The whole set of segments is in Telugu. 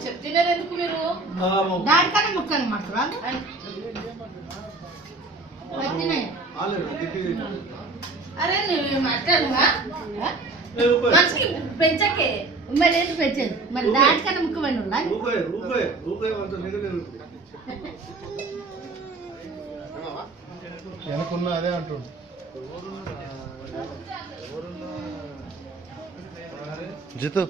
చెప్తున్నారు ఎందుకు మీరు దానికన్నా ముక్కని మాట్లాడు అరే నువ్వు మాట్లాడుమా మనిషికి పెంచకే మరి ఏంటి పెంచేది మరి దానికన్నా ముఖ్యమైన వెనకున్నా అదే అంటుండు జితు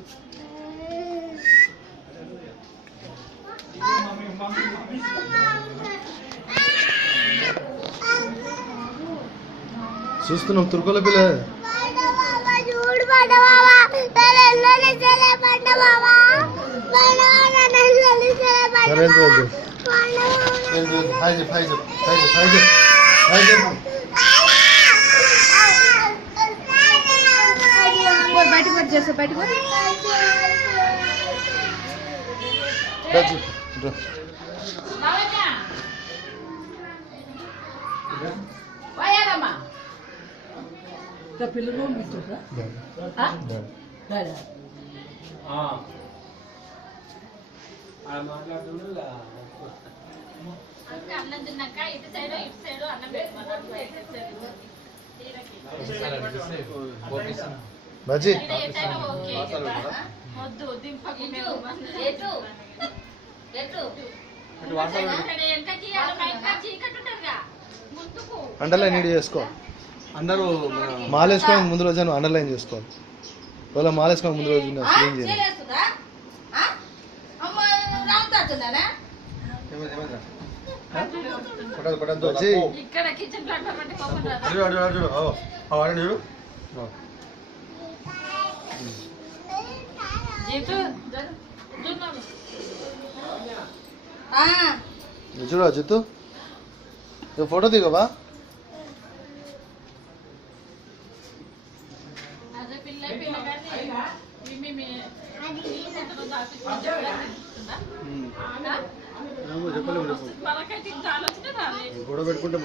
చూస్తున్నాం తుర్కోల పిల్ల బయటకు వచ్చి చేస్తా బయటకు పిల్లలు అన్నం తిన్నాక ఇటు సైడ్ అన్నం పెట్టుకున్నాను అండర్లైన్ నీడి చేసుకో అందరూ మాలేసుకొని ముందు రోజు అండర్లైన్ చేసుకోవాలి వాళ్ళ మాలేసుకొని ముందు రోజు క్లీన్ చేయాలి చూడు జిత్తు ఫోటో దిగవా గొడవ పెట్టుకుంటే